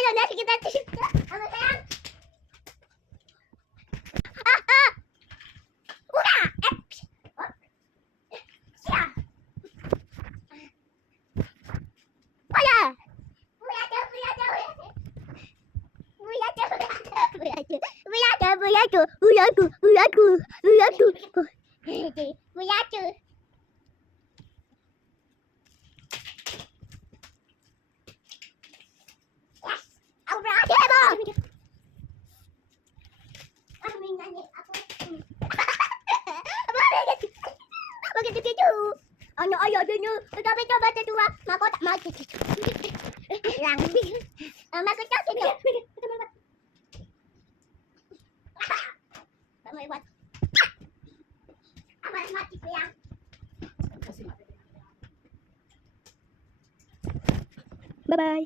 Ayo, nasi kita tercipta. Apa sayang? Udah. Siap. Ayo. Ano ayaw din yun. Tapi ka ba ito Mako tak mau lang. Mako tak sini. May wat. Amal mati ko yan. Bye-bye.